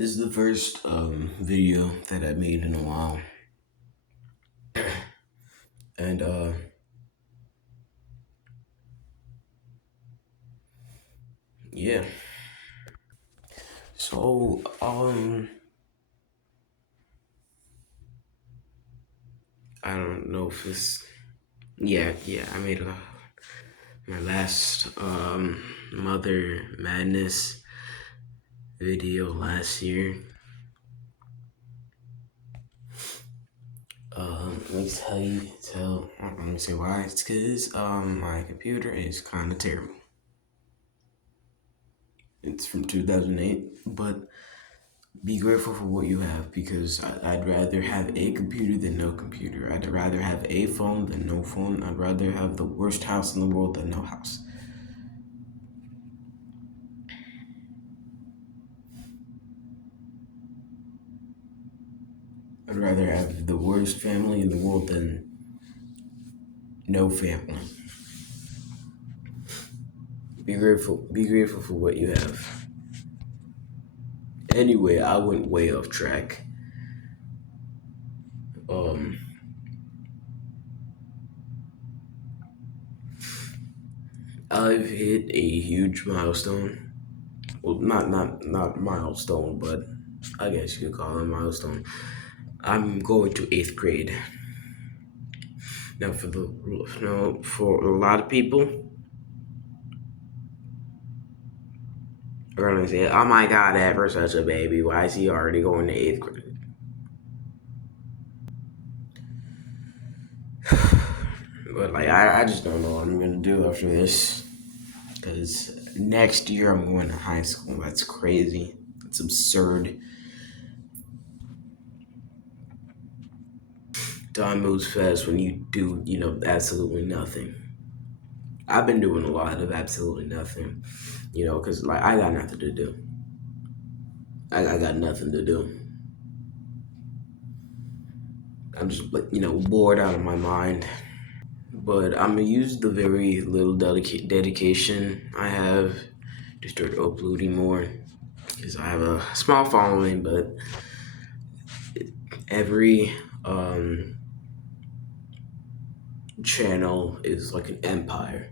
This is the first video that I made in a while, and yeah. So I don't know if this. Yeah. I made my last Mother Madness video last year. Let me let me say why. It's because my computer is kind of terrible. It's from 2008, but be grateful for what you have because I'd rather have a computer than no computer. I'd rather have a phone than no phone. I'd rather have the worst house in the world than no house. I'd rather have the worst family in the world than no family. Be grateful. Be grateful for what you have. Anyway, I went way off track. Um, I've hit a huge milestone. Well, not milestone, but I guess you could call it a milestone. I'm going to eighth grade. Now, for a lot of people, are gonna say, "Oh my God, Ever's such a baby. Why is he already going to eighth grade?" But like, I just don't know what I'm gonna do after this, because next year I'm going to high school. That's crazy. That's absurd. Time moves fast when you do, absolutely nothing. I've been doing a lot of absolutely nothing, because like I got nothing to do. I got nothing to do. I'm just like, bored out of my mind. But I'm gonna use the very little dedication I have to start uploading more because I have a small following, but every channel is like an empire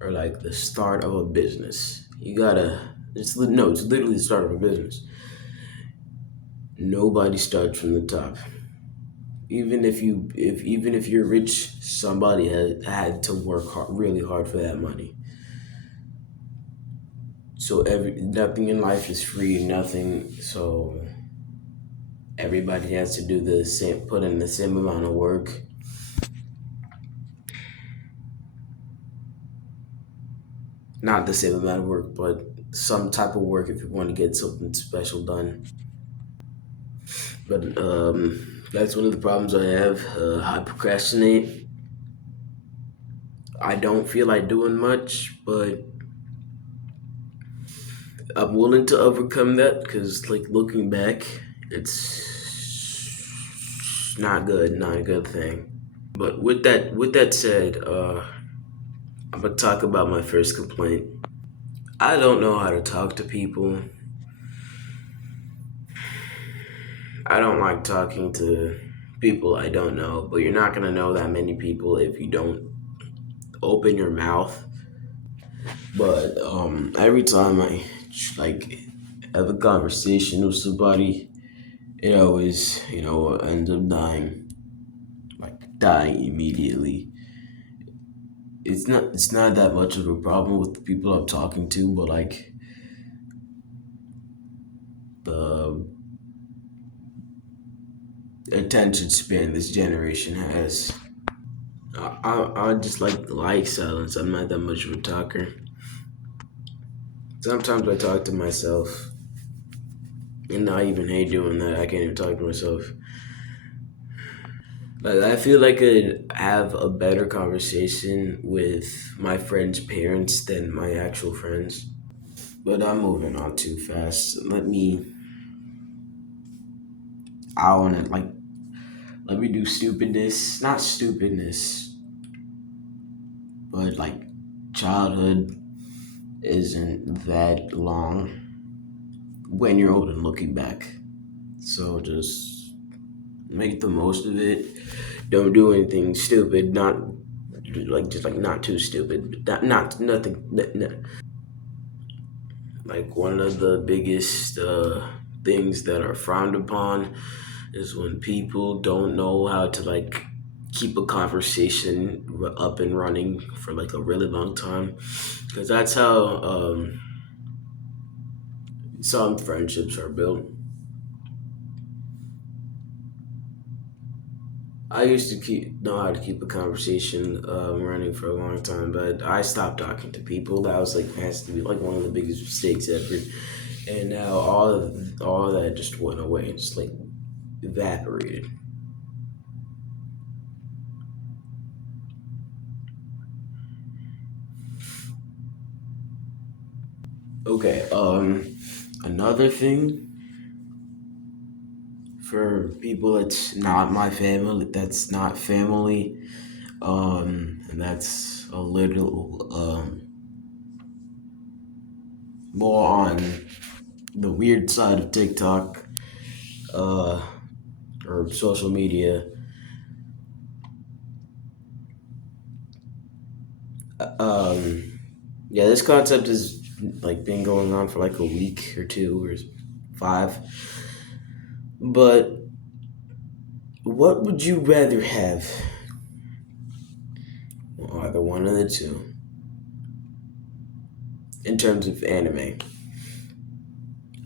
or like the start of a business. It's literally the start of a business. Nobody starts from the top. Even if you're rich, somebody had to work really hard for that money. So nothing in life is free, nothing. So everybody has to do the same, put in the same amount of work. Not the same amount of work, but some type of work if you want to get something special done. But that's one of the problems I have. I procrastinate. I don't feel like doing much, but I'm willing to overcome that because, like, looking back, it's not a good thing. But with that said, I'm gonna talk about my first complaint. I don't know how to talk to people. I don't like talking to people I don't know, but you're not gonna know that many people if you don't open your mouth. But every time I like have a conversation with somebody, it always ends up dying immediately. It's not that much of a problem with the people I'm talking to, but like the attention span this generation has. I just like silence. I'm not that much of a talker. Sometimes I talk to myself, and I even hate doing that. I can't even talk to myself. Like I feel like I could have a better conversation with my friends' parents than my actual friends. But I'm moving on too fast. I wanna let me do stupidness. Not stupidness, but like childhood isn't that long. when you're old and looking back. So just make the most of it. Don't do anything stupid. Not like just like not too stupid. Not nothing. Like one of the biggest things that are frowned upon is when people don't know how to like keep a conversation up and running for like a really long time, because that's how some friendships are built. I used to keep know how to keep a conversation running for a long time, but I stopped talking to people. That was like has to be like one of the biggest mistakes ever. And now all of that just went away, just like evaporated. Okay, another thing for people that's not my family, that's not family, and that's a little more on the weird side of TikTok, uh, or social media. Um, yeah, this concept has like been going on for like a week or two or five. But what would you rather have? Well, either one of the two in terms of anime: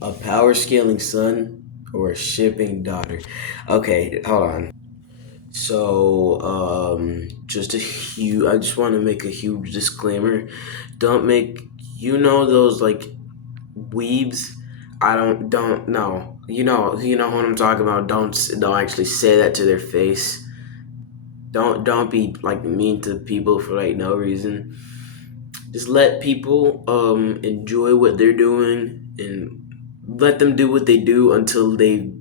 a power scaling son or a shipping daughter. Okay, hold on. So, just a huge. I just want to make a huge disclaimer. Don't make those like weebs. I don't know. You know what I'm talking about. Don't actually say that to their face. Don't be like mean to people for like no reason. Just let people enjoy what they're doing and let them do what they do until they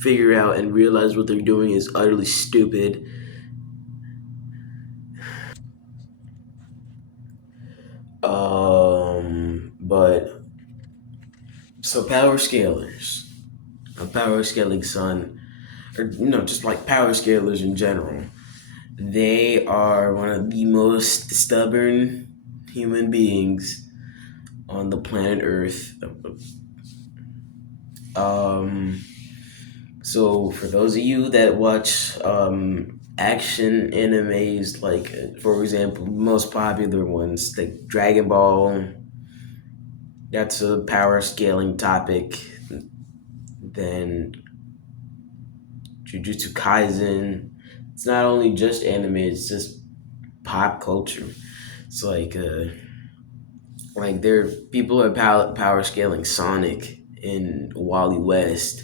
figure out and realize what they're doing is utterly stupid. But so power scalers, a power scaling son, or just like power scalers in general, they are one of the most stubborn human beings on the planet Earth. Um, so for those of you that watch action animes, like for example, most popular ones like Dragon Ball, that's a power scaling topic. Then Jujutsu Kaisen. It's not only just anime; it's just pop culture. It's like there people are power scaling Sonic in Wally West.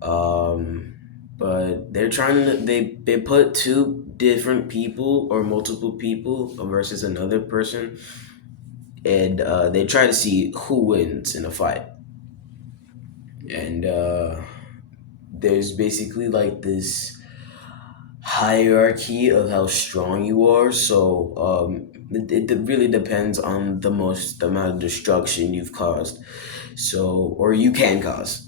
Um, but they're trying to they put two different people or multiple people versus another person, and they try to see who wins in a fight. And there's basically like this hierarchy of how strong you are. So it really depends on the amount of destruction you've caused. So or you can cause.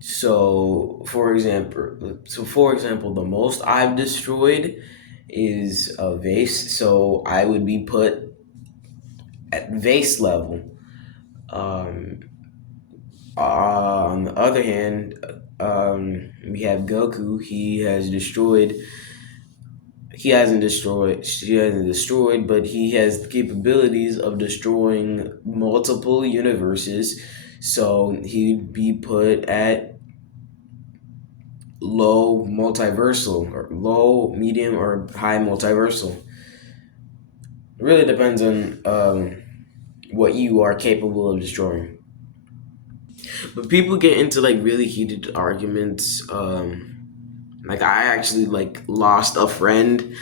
So for example, the most I've destroyed is a vase. So I would be put at vase level. Um, on the other hand, we have Goku. She hasn't destroyed, but he has the capabilities of destroying multiple universes. So he'd be put at low multiversal, or low, medium, or high multiversal. It really depends on what you are capable of destroying. But people get into like really heated arguments. Like I actually like lost a friend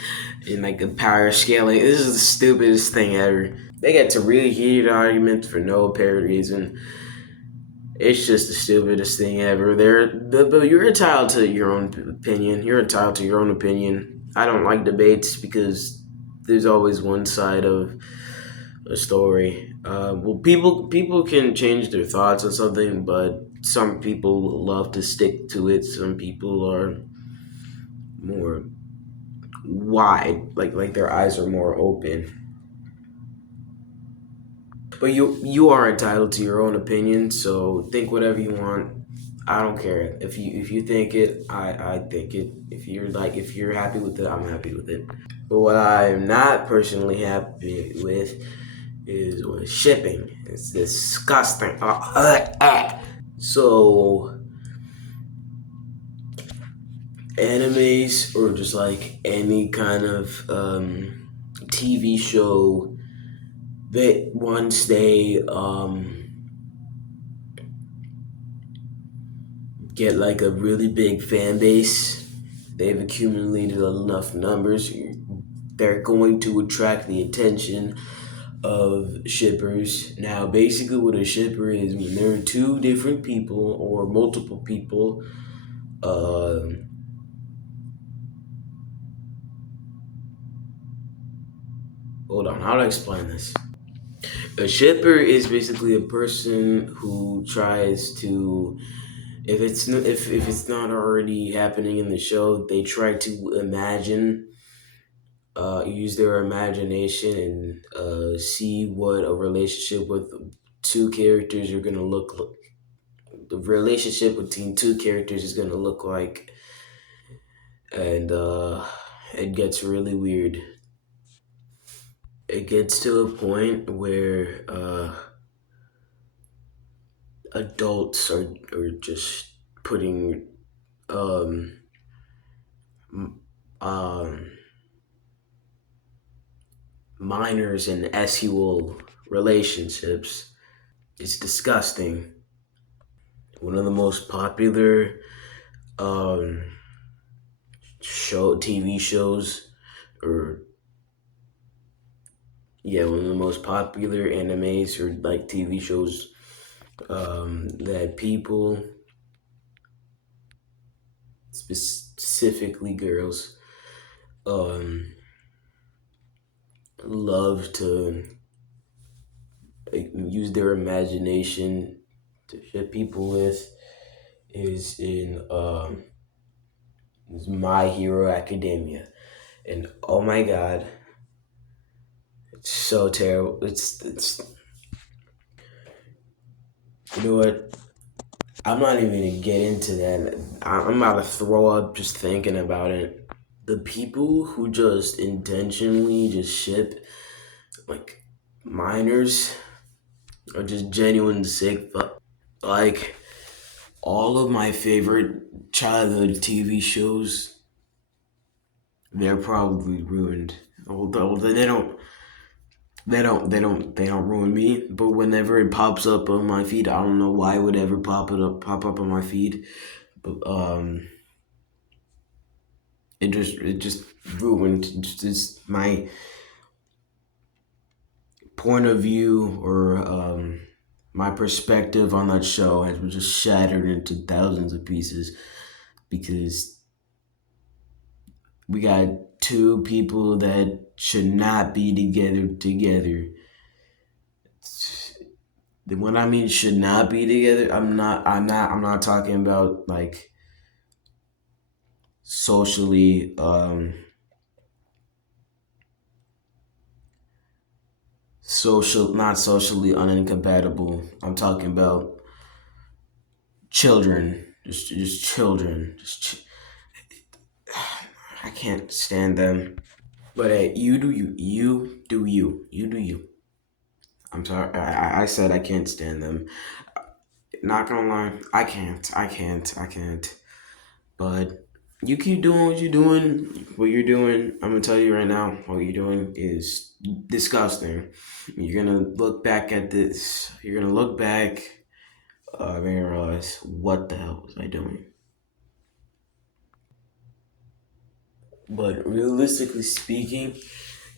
in like the power scaling. This is the stupidest thing ever. They get to really heated arguments for no apparent reason. It's just the stupidest thing ever. But you're entitled to your own opinion. You're entitled to your own opinion. I don't like debates because there's always one side of a story. Well, people can change their thoughts on something, but some people love to stick to it. Some people are more wide, like their eyes are more open. But you are entitled to your own opinion, so think whatever you want. I don't care if you think it. I think it. If you're happy with it, I'm happy with it. But what I'm not personally happy with is with shipping. It's disgusting. So animes or just like any kind of TV show that once they get like a really big fan base, they've accumulated enough numbers, they're going to attract the attention of shippers. Now, basically, what a shipper is, when there are two different people or multiple people, uh, hold on, how do I explain this? A shipper is basically a person who tries to, if it's not already happening in the show, they try to imagine, use their imagination and see what a relationship with two characters are gonna look like. The relationship between two characters is gonna look like, and it gets really weird. It gets to a point where adults are just putting um, m- um, minors in sexual relationships. It's disgusting. One of the most popular um, TV shows, or yeah, one of the most popular animes or like TV shows that people, specifically girls, um, love to like, use their imagination to hit people with is My Hero Academia, and oh my god, it's so terrible. It's you know what? I'm not even gonna get into that. I'm about to throw up just thinking about it. The people who just intentionally just ship like minors are just genuine sick. Like all of my favorite childhood TV shows, they're probably ruined. Although they don't ruin me. But whenever it pops up on my feed, I don't know why it would ever pop up on my feed. But it just ruined just my point of view, or my perspective on that show has been just shattered into thousands of pieces because we got two people that should not be together. When I mean should not be together, I'm not talking about like socially not socially unincompatible. I'm talking about children, just children, I can't stand them. But hey, you do you. I'm sorry, I said I can't stand them. Not gonna lie, I can't. But you keep doing what you're doing. What you're doing, I'm gonna tell you right now, what you're doing is disgusting. You're gonna look back at this. You're gonna look back, and realize, what the hell was I doing? But realistically speaking,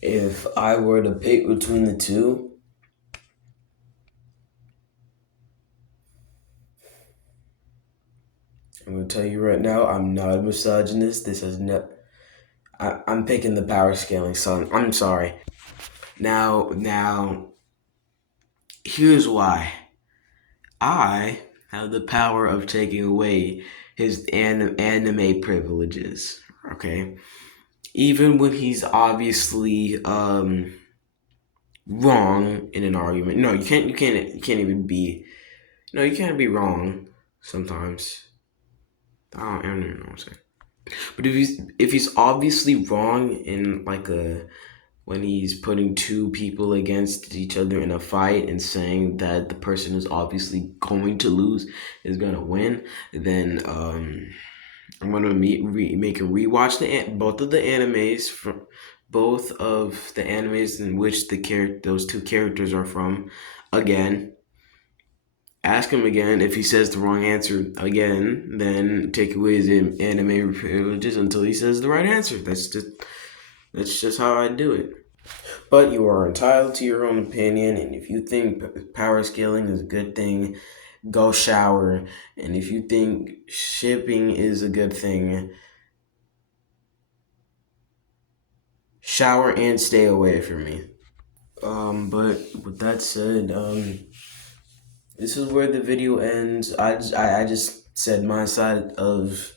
if I were to pick between the two, I'm gonna tell you right now, I'm not a misogynist. This has no. I'm picking the power scaling son. I'm sorry. Now, Here's why. I have the power of taking away his anime privileges. Okay, even when he's obviously wrong in an argument. No, you can't even be. No, you can't be wrong sometimes. I don't even know what I'm saying. But if he's obviously wrong in like a when he's putting two people against each other in a fight and saying that the person who's obviously going to lose is gonna win, then I'm gonna make a rewatch both of the animes from both of the animes in which those two characters are from again. Ask him again. If he says the wrong answer again, then take away his anime privileges until he says the right answer. That's just how I do it. But you are entitled to your own opinion, and if you think power scaling is a good thing, go shower. And if you think shipping is a good thing, shower and stay away from me. But with that said, this is where the video ends. I just said my side of.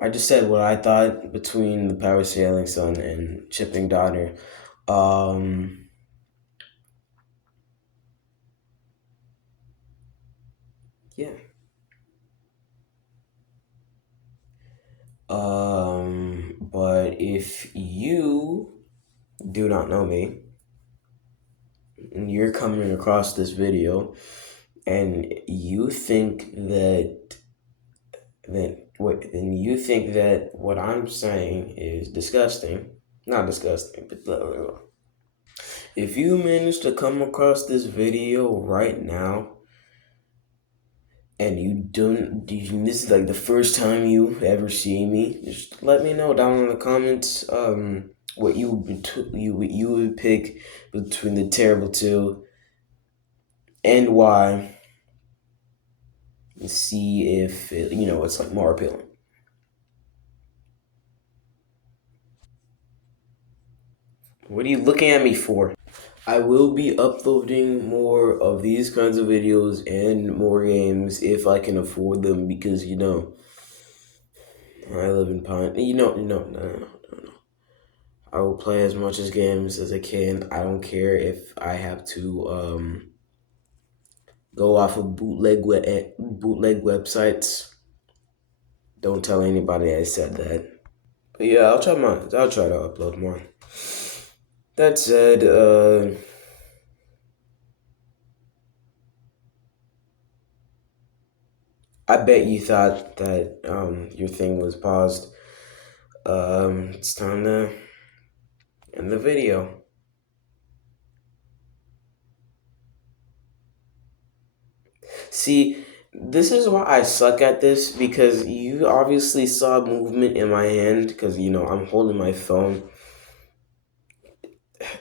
I just said what I thought between the power scaling son and shipping daughter. Um, yeah. But if you do not know me and you're coming across this video and you think that what I'm saying is disgusting, not disgusting, but blah, blah, blah. If you manage to come across this video right now and this is like the first time you ever see me, just let me know down in the comments what you would pick between the terrible two and why, and see if it's like more appealing. What are you looking at me for? I will be uploading more of these kinds of videos and more games if I can afford them, because I live in Pine. No. I will play as much as games as I can. I don't care if I have to go off of bootleg websites. Don't tell anybody I said that. But yeah, I'll try to upload more. That said, I bet you thought that your thing was paused. It's time to end the video. See, this is why I suck at this, because you obviously saw movement in my hand, because I'm holding my phone.